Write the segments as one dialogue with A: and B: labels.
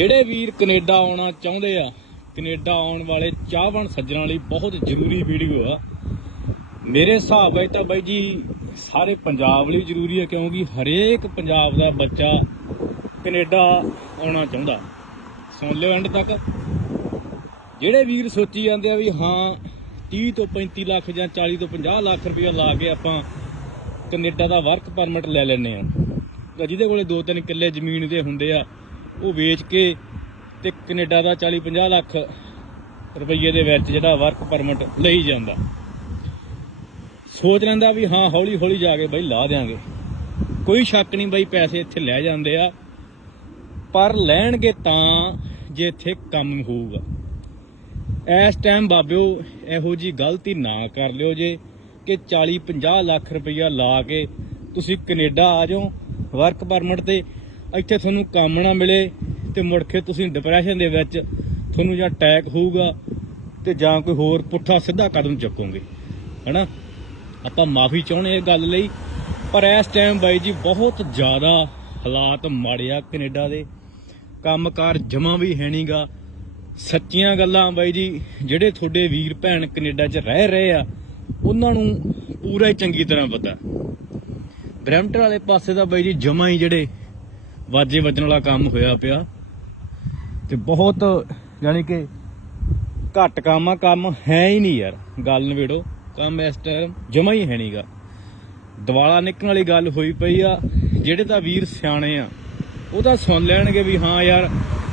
A: ਜਿਹੜੇ ਵੀਰ ਕੈਨੇਡਾ ਆਉਣਾ ਚਾਹੁੰਦੇ ਆ, ਕੈਨੇਡਾ ਆਉਣ ਵਾਲੇ ਚਾਹਵਣ ਸੱਜਣਾਂ ਲਈ ਬਹੁਤ ਜ਼ਰੂਰੀ ਵੀਡੀਓ ਆ। ਮੇਰੇ ਹਿਸਾਬ ਵਿੱਚ ਤਾਂ ਬਾਈ ਜੀ ਸਾਰੇ ਪੰਜਾਬ ਲਈ ਜ਼ਰੂਰੀ ਹੈ ਕਿਉਂਕਿ ਹਰੇਕ ਪੰਜਾਬ ਦਾ ਬੱਚਾ ਕੈਨੇਡਾ ਆਉਣਾ ਚਾਹੁੰਦਾ। ਸੁਣ ਲਿਓ ਐਂਡ ਤੱਕ। ਜਿਹੜੇ ਵੀਰ ਸੋਚੀ ਜਾਂਦੇ ਆ ਵੀ ਹਾਂ 30 ਤੋਂ 35 ਲੱਖ ਜਾਂ 40 ਤੋਂ 50 ਲੱਖ ਰੁਪਇਆ ਲਾ ਕੇ ਆਪਾਂ ਕੈਨੇਡਾ ਦਾ ਵਰਕ ਪਰਮਿਟ ਲੈ ਲੈਨੇ ਆ। ਤਾਂ ਜਿਹਦੇ ਕੋਲੇ 2-3 ਕਿੱਲੇ ਜ਼ਮੀਨ ਦੇ ਹੁੰਦੇ ਆ ਉਹ ਵੇਚ ਕੇ ਤੇ ਕੈਨੇਡਾ ਦਾ 40-50 ਲੱਖ ਰੁਪਈਏ ਦੇ ਵਿੱਚ ਜਿਹੜਾ ਵਰਕ ਪਰਮਿਟ ਲਈ ਜਾਂਦਾ। ਸੋਚ ਲੈਂਦਾ ਵੀ ਹਾਂ ਹੌਲੀ ਹੌਲੀ ਜਾ ਕੇ ਬਈ ਲਾ ਦੇਾਂਗੇ ਕੋਈ ਸ਼ੱਕ ਨਹੀਂ ਬਈ, ਪੈਸੇ ਇੱਥੇ ਲੈ ਜਾਂਦੇ ਆ। ਪਰ ਲੈਣਗੇ ਤਾਂ ਜੇ ਇੱਥੇ ਕੰਮ ਹੋਊਗਾ। ਇਸ ਟਾਈਮ ਬਾਬਿਓ, ਇਹੋ ਜੀ ਗਲਤੀ ਨਾ ਕਰ ਲਿਓ ਜੇ ਕਿ 40 50 ਲੱਖ ਰੁਪਈਆ ਲਾ ਕੇ ਤੁਸੀਂ ਕੈਨੇਡਾ ਆ ਜਾਓ ਵਰਕ ਪਰਮਿਟ ਤੇ ਇੱਥੇ ਤੁਹਾਨੂੰ ਕੰਮ ਨਾ ਮਿਲੇ ਤੇ ਮੁੜ ਕੇ ਤੁਸੀਂ ਡਿਪਰੈਸ਼ਨ ਦੇ ਵਿੱਚ ਤੁਹਾਨੂੰ ਜਾਂ ਅਟੈਕ ਹੋਊਗਾ ਤੇ ਜਾਂ ਕੋਈ ਹੋਰ ਪੁੱਠਾ ਸਿੱਧਾ ਕਦਮ ਚੱਕੋਗੇ, ਹਨਾ? ਆਪਾਂ ਮਾਫੀ ਚਾਹੁੰਦੇ ਇਹ ਗੱਲ ਲਈ, ਪਰ ਇਸ ਟਾਈਮ ਬਾਈ ਜੀ ਬਹੁਤ ਜ਼ਿਆਦਾ ਹਾਲਾਤ ਮਾੜੇ ਆ ਕੈਨੇਡਾ ਦੇ। ਕੰਮਕਾਰ ਜਮਾ ਵੀ ਹੈ ਨਹੀਂਗਾ ਸੱਚੀਆਂ ਗੱਲਾਂ ਬਾਈ ਜੀ, ਜਿਹੜੇ ਤੁਹਾਡੇ ਵੀਰ ਭੈਣ ਕੈਨੇਡਾ 'ਚ ਰਹਿ ਰਹੇ ਆ, ਉਹਨਾਂ ਨੂੰ ਪੂਰਾ ਹੀ ਚੰਗੀ ਤਰ੍ਹਾਂ ਪਤਾ। ਬ੍ਰੈਂਪਟਨ ਵਾਲੇ ਪਾਸੇ ਦਾ ਬਾਈ ਜੀ ਜਮਾ ਹੀ ਜਿਹੜੇ ਵਾਜੇ ਵੱਜਣ ਵਾਲਾ ਕੰਮ ਹੋਇਆ ਪਿਆ ਤੇ ਬਹੁਤ ਯਾਨੀ ਕਿ ਘੱਟ ਕੰਮ ਆ, ਕੰਮ ਹੈ ਹੀ ਨਹੀਂ ਯਾਰ, ਗੱਲ ਨਵੇੜੋ ਕੰਮ ਇਸ ਟਾਈਮ ਜਮਾ ਹੀ ਹੈ ਨਹੀਂਗਾ ਦਿਵਾਲਾ ਨਿਕਲਣ ਵਾਲੀ ਗੱਲ ਹੋਈ ਪਈ ਆ, ਜਿਹੜੇ ਤਾਂ ਵੀਰ ਸਿਆਣੇ ਆ, ਉਹ ਤਾਂ ਸੁਣ ਲੈਣਗੇ ਵੀ ਹਾਂ ਯਾਰ,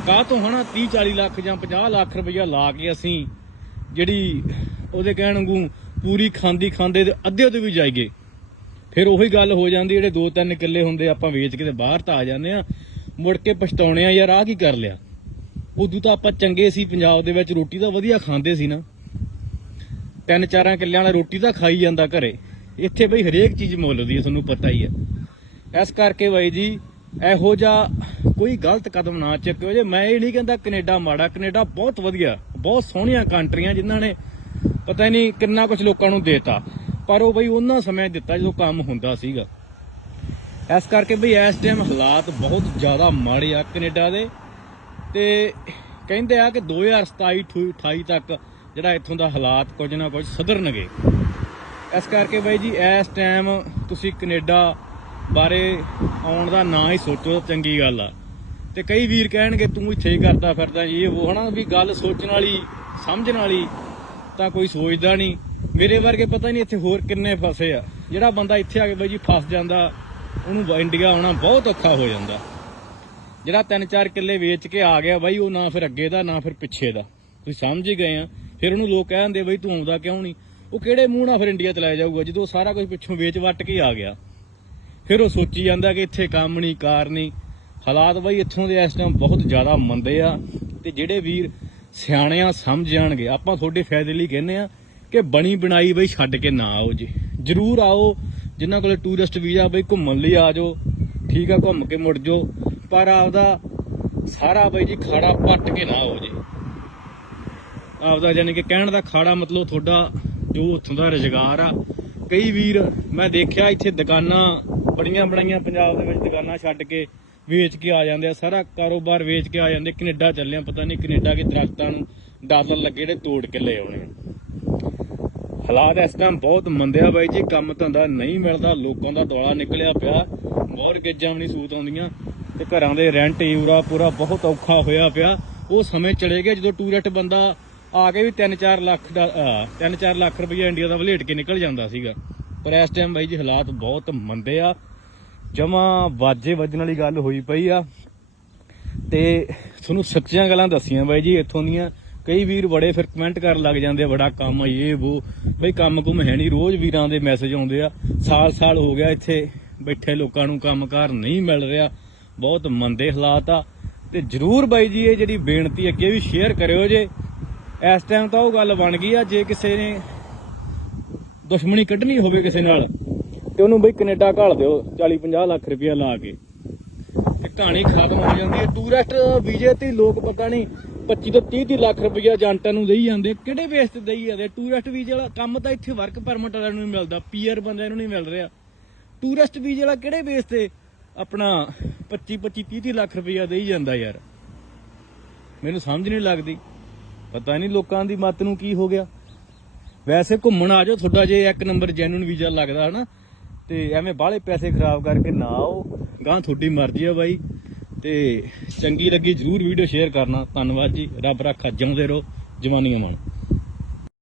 A: ਕਾਹ ਤੋਂ ਹਨਾ 30 40 ਲੱਖ ਜਾਂ 50 ਲੱਖ ਰੁਪਈਆ ਲਾ ਕੇ ਅਸੀਂ ਜਿਹੜੀ ਉਹਦੇ ਕਹਿਣ ਵਾਂਗੂ ਪੂਰੀ ਖਾਂਦੀ ਖਾਂਦੇ ਦੇ ਅੱਧੇ ਤੋਂ ਵੀ ਜਾਈਏ। ਫਿਰ ਉਹੀ ਗੱਲ ਹੋ ਜਾਂਦੀ, ਜਿਹੜੇ ਦੋ ਤਿੰਨ ਕਿੱਲੇ ਹੁੰਦੇ ਆਪਾਂ ਵੇਚ ਕੇ ਤੇ ਬਾਹਰ ਤਾਂ ਆ ਜਾਂਦੇ ਆ, ਮੁੜ ਕੇ ਪਛਤਾਉਣੇ ਆ, ਯਾਰ ਆਹ ਕੀ ਕਰ ਲਿਆ? ਉਦੋਂ ਤਾਂ ਆਪਾਂ ਚੰਗੇ ਸੀ, ਪੰਜਾਬ ਦੇ ਵਿੱਚ ਰੋਟੀ ਤਾਂ ਵਧੀਆ ਖਾਂਦੇ ਸੀ ਨਾ। ਤਿੰਨ ਚਾਰਾਂ ਕਿੱਲਿਆਂ ਵਾਲਾ ਰੋਟੀ ਤਾਂ ਖਾਈ ਜਾਂਦਾ ਘਰੇ। ਇੱਥੇ ਬਈ ਹਰੇਕ ਚੀਜ਼ ਮੁੱਲ ਦੀ ਹੈ ਤੁਹਾਨੂੰ ਪਤਾ ਹੀ ਹੈ ਇਸ ਕਰਕੇ ਬਾਈ ਜੀ, ਇਹੋ ਜਿਹਾ ਕੋਈ ਗਲਤ ਕਦਮ ਨਾ ਚੱਕਿਓ ਜੇ। ਮੈਂ ਇਹ ਨਹੀਂ ਕਹਿੰਦਾ ਕੈਨੇਡਾ ਮਾੜਾ, ਕੈਨੇਡਾ ਬਹੁਤ ਵਧੀਆ, ਬਹੁਤ ਸੋਹਣੀਆਂ ਕੰਟਰੀਆਂ ਜਿਨ੍ਹਾਂ ਨੇ ਪਤਾ ਹੀ ਨਹੀਂ ਕਿੰਨਾ ਕੁਝ ਲੋਕਾਂ ਨੂੰ ਦੇਤਾ। ਪਰ ਉਹ ਬਈ ਉਹਨਾਂ ਸਮੇਂ ਦਿੱਤਾ ਜਦੋਂ ਕੰਮ ਹੁੰਦਾ ਸੀਗਾ। ਇਸ ਕਰਕੇ ਬਈ ਇਸ ਟਾਈਮ ਹਾਲਾਤ ਬਹੁਤ ਜ਼ਿਆਦਾ ਮਾੜੇ ਆ ਕੈਨੇਡਾ ਦੇ। ਤੇ ਕਹਿੰਦੇ ਆ ਕਿ 2027 28 ਤੱਕ ਜਿਹੜਾ ਇੱਥੋਂ ਦਾ ਹਾਲਾਤ ਕੁਝ ਨਾ ਕੁਝ ਸੁਧਰਨਗੇ। ਇਸ ਕਰਕੇ ਬਾਈ ਜੀ ਇਸ ਟਾਈਮ ਤੁਸੀਂ ਕੈਨੇਡਾ ਬਾਰੇ ਆਉਣ ਦਾ ਨਾਂ ਹੀ ਸੋਚੋ ਤਾਂ ਚੰਗੀ ਗੱਲ ਆ। ਤੇ ਕਈ ਵੀਰ ਕਹਿਣਗੇ, ਤੂੰ ਇੱਥੇ ਹੀ ਕਰਦਾ ਫਿਰਦਾ ਇਹ ਉਹ ਹਨਾ ਵੀ ਗੱਲ ਸੋਚਣ ਵਾਲੀ, ਸਮਝਣ ਵਾਲੀ ਤਾਂ ਕੋਈ ਸੋਚਦਾ ਨਹੀਂ। ਮੇਰੇ ਵਰਗੇ ਪਤਾ ਨਹੀਂ ਇੱਥੇ ਹੋਰ ਕਿੰਨੇ ਫਸੇ ਆ। ਜਿਹੜਾ ਬੰਦਾ ਇੱਥੇ ਆ ਕੇ ਬਾਈ ਜੀ ਫਸ ਜਾਂਦਾ, ਉਹਨੂੰ ਇੰਡੀਆ ਆਉਣਾ ਬਹੁਤ ਔਖਾ ਹੋ ਜਾਂਦਾ। ਜਿਹੜਾ ਤਿੰਨ ਚਾਰ ਕਿੱਲੇ ਵੇਚ ਕੇ ਆ ਗਿਆ ਬਾਈ, ਉਹ ਨਾ ਫਿਰ ਅੱਗੇ ਦਾ, ਨਾ ਫਿਰ ਪਿੱਛੇ ਦਾ। ਤੁਸੀਂ ਸਮਝ ਹੀ ਗਏ ਆ। ਫਿਰ ਉਹਨੂੰ ਲੋਕ ਕਹਿੰਦੇ ਬਈ ਤੂੰ ਆਉਂਦਾ ਕਿਉਂ ਨਹੀਂ? ਉਹ ਕਿਹੜੇ ਮੂੰਹ ਨਾਲ ਫਿਰ ਇੰਡੀਆ ਚਲਾਇਆ ਜਾਊਗਾ? ਜਦੋਂ ਉਹ ਸਾਰਾ ਕੁਝ ਪਿੱਛੋਂ ਵੇਚ ਵੱਟ ਕੇ ਆ ਗਿਆ। ਫਿਰ ਉਹ ਸੋਚੀ ਜਾਂਦਾ ਕਿ ਇੱਥੇ ਕੰਮ ਨਹੀਂ, ਕਾਰ ਨਹੀਂ। ਹਾਲਾਤ ਬਾਈ ਇੱਥੋਂ ਦੇ ਇਸ ਟਾਈਮ ਬਹੁਤ ਜ਼ਿਆਦਾ ਮੰਦੇ ਆ। ਤੇ ਜਿਹੜੇ ਵੀਰ ਸਿਆਣਿਆਂ ਸਮਝ ਜਾਣਗੇ। ਆਪਾਂ ਤੁਹਾਡੇ ਫਾਇਦੇ ਲਈ ਕਹਿੰਦੇ ਆ ਕਿ ਬਣੀ ਬਣਾਈ ਬਈ ਛੱਡ ਕੇ ਨਾ ਆਓ ਜੀ। ਜਰੂਰ ਆਓ, ਜਿਨ੍ਹਾਂ ਕੋਲੇ ਟੂਰਿਸਟ ਵੀਜ਼ਾ ਬਈ ਘੁੰਮਣ ਲਈ ਆ ਜਾਓ, ਠੀਕ ਆ, ਘੁੰਮ ਕੇ ਮੁੜ ਜਾਓ, ਪਰ ਆਪਦਾ ਸਾਰਾ ਬਈ ਜੀ ਖਾੜਾ ਪੱਟ ਕੇ ਨਾ ਆਓ ਜੀ। ਆਪਦਾ ਯਾਨੀ ਕਿ ਕਹਿਣ ਦਾ ਖਾੜਾ ਮਤਲਬ ਤੁਹਾਡਾ ਜੋ ਉੱਥੋਂ ਦਾ ਰੁਜ਼ਗਾਰ ਆ। ਕਈ ਵੀਰ ਮੈਂ ਦੇਖਿਆ ਇੱਥੇ ਦੁਕਾਨਾਂ ਬੜੀਆਂ ਬਣਾਈਆਂ ਪੰਜਾਬ ਦੇ ਵਿੱਚ ਦੁਕਾਨਾਂ ਛੱਡ ਕੇ ਵੇਚ ਕੇ ਆ ਜਾਂਦੇ ਆ, ਸਾਰਾ ਕਾਰੋਬਾਰ ਵੇਚ ਕੇ ਆ ਜਾਂਦੇ, ਕੈਨੇਡਾ ਚੱਲਿਆ ਪਤਾ ਨਹੀਂ ਕੈਨੇਡਾ ਦੇ ਦਰਖਤਾਂ ਨੂੰ ਡਾਲਰ ਲੱਗੇ ਜਿਹੜੇ ਤੋੜ ਕੇ ਲੈ ਆਉਣੇ ਹਾਲਾਤ ਇਸ ਟਾਈਮ ਬਹੁਤ ਮੰਦੇ ਆ ਬਾਈ ਜੀ, ਕੰਮ ਧੰਦਾ ਨਹੀਂ ਮਿਲਦਾ, ਲੋਕਾਂ ਦਾ ਦੌਲਾ ਨਿਕਲਿਆ ਪਿਆ। ਮੌਰਗੇਜਾਂ ਵੀ ਨਹੀਂ ਸੂਤ ਆਉਂਦੀਆਂ ਤੇ ਘਰਾਂ ਦੇ ਰੈਂਟ ਯੂਰਾ ਪੂਰਾ ਬਹੁਤ ਔਖਾ ਹੋਇਆ ਪਿਆ। ਉਹ ਸਮੇਂ ਚਲੇ ਗਏ ਜਦੋਂ ਟੂਰਿਸਟ ਬੰਦਾ ਆ ਕੇ ਵੀ 3-4 ਲੱਖ ਦਾ 3-4 ਲੱਖ ਰੁਪਏ ਇੰਡੀਆ ਦਾ ਵਲੇਟ ਕੇ ਨਿਕਲ ਜਾਂਦਾ ਸੀਗਾ। ਪਰ ਇਸ ਟਾਈਮ ਬਾਈ ਜੀ ਹਾਲਾਤ ਬਹੁਤ ਮੰਦੇ ਆ ਜਮਾ ਵਾਜੇ ਵੱਜਣ ਵਾਲੀ ਗੱਲ ਹੋਈ ਪਈ ਆ। ਤੇ ਤੁਹਾਨੂੰ ਸੱਚੀਆਂ ਗੱਲਾਂ ਦੱਸੀਆਂ ਬਾਈ ਜੀ, ਇੱਥੋਂ ਦੀਆਂ ਕਈ ਵੀਰ ਬੜੇ ਫਿਰ ਕਮੈਂਟ ਕਰਨ ਲੱਗ ਜਾਂਦੇ ਆ, ਬੜਾ ਕੰਮ ਆ ਇਹ ਉਹ ਬਈ ਕੰਮ ਕੁਮ ਹੈ ਨਹੀਂ, ਰੋਜ਼ ਵੀਰਾਂ ਦੇ ਮੈਸੇਜ ਆਉਂਦੇ ਆ। ਸਾਲ ਸਾਲ ਹੋ ਗਿਆ ਇੱਥੇ ਬੈਠੇ ਲੋਕਾਂ ਨੂੰ ਕੰਮਕਾਰ ਨਹੀਂ ਮਿਲ ਰਿਹਾ। ਬਹੁਤ ਮੰਦੇ ਹਾਲਾਤ ਆ। ਤੇ ਜਰੂਰ ਬਾਈ ਜੀ, ਇਹ ਜਿਹੜੀ ਬੇਨਤੀ ਅੱਗੇ ਵੀ ਸ਼ੇਅਰ ਕਰਿਓ ਜੇ। ਇਸ ਟਾਈਮ ਤਾਂ ਉਹ ਗੱਲ ਬਣ ਗਈ ਆ, ਜੇ ਕਿਸੇ ਨੇ ਦੁਸ਼ਮਣੀ ਕੱਢਣੀ ਹੋਵੇ ਕਿਸੇ ਨਾਲ, ਤੇ ਉਹਨੂੰ ਬਈ ਕੈਨੇਡਾ ਘਾਲ ਦਿਓ 40 50 ਲੱਖ ਰੁਪਇਆ ਲਾ ਕੇ। ਤੇ ਕਹਾਣੀ ਖਤਮ ਹੋ ਜਾਂਦੀ ਹੈ। ਟੂਰਿਸਟ ਵੀਜ਼ੇ ਤੇ ਲੋਕ ਪਤਾ ਨਹੀਂ 25 ਤੋਂ 30 ਦੀ ਲੱਖ ਰੁਪਈਆ ਏਜੰਟਾਂ ਨੂੰ ਦੇਈ ਜਾਂਦੇ। ਕਿਹੜੇ ਬੇਸ ਤੇ ਦੇਈ ਜਾਂਦੇ? ਟੂਰਿਸਟ ਵੀਜ਼ੇ ਵਾਲਾ ਕੰਮ ਤਾਂ ਇੱਥੇ ਵਰਕ ਪਰਮਿਟ ਵਾਲਿਆਂ ਨੂੰ ਨਹੀਂ ਮਿਲਦਾ ਪੀਆਰ ਬੰਦਿਆਂ ਨੂੰ ਨਹੀਂ ਮਿਲ ਰਿਹਾ। ਟੂਰਿਸਟ ਵੀਜ਼ੇ ਵਾਲਾ ਕਿਹੜੇ ਬੇਸ ਤੇ ਆਪਣਾ 25 25 30 ਲੱਖ ਰੁਪਈਆ ਦੇਈ ਜਾਂਦਾ ਯਾਰ? ਮੈਨੂੰ ਸਮਝ ਨਹੀਂ ਲੱਗਦੀ। ਪਤਾ ਨਹੀਂ ਲੋਕਾਂ ਦੀ ਮਤ ਨੂੰ ਕੀ ਹੋ ਗਿਆ। ਵੈਸੇ ਘੁੰਮਣ ਆ ਜਾਓ, ਤੁਹਾਡਾ ਜੇ ਇੱਕ ਨੰਬਰ ਜੈਨੂਨ ਵੀਜ਼ਾ ਲੱਗਦਾ ਹਨਾ, ਤੇ ਐਵੇਂ ਬਾਹਲੇ ਪੈਸੇ ਖਰਾਬ ਕਰਕੇ ਨਾ ਆਓ। ਗਾਂ ਤੁਹਾਡੀ ਮਰਜ਼ੀ ਆ ਬਾਈ। ਤੇ ਚੰਗੀ ਲੱਗੀ, ਜਰੂਰ ਵੀਡੀਓ ਸ਼ੇਅਰ ਕਰਨਾ। ਧੰਨਵਾਦ ਜੀ। ਰੱਬ ਰੱਖਾ ਜਿਉਂਦੇ ਰਹੋ, ਜਵਾਨੀਆਂ ਮਾਣ।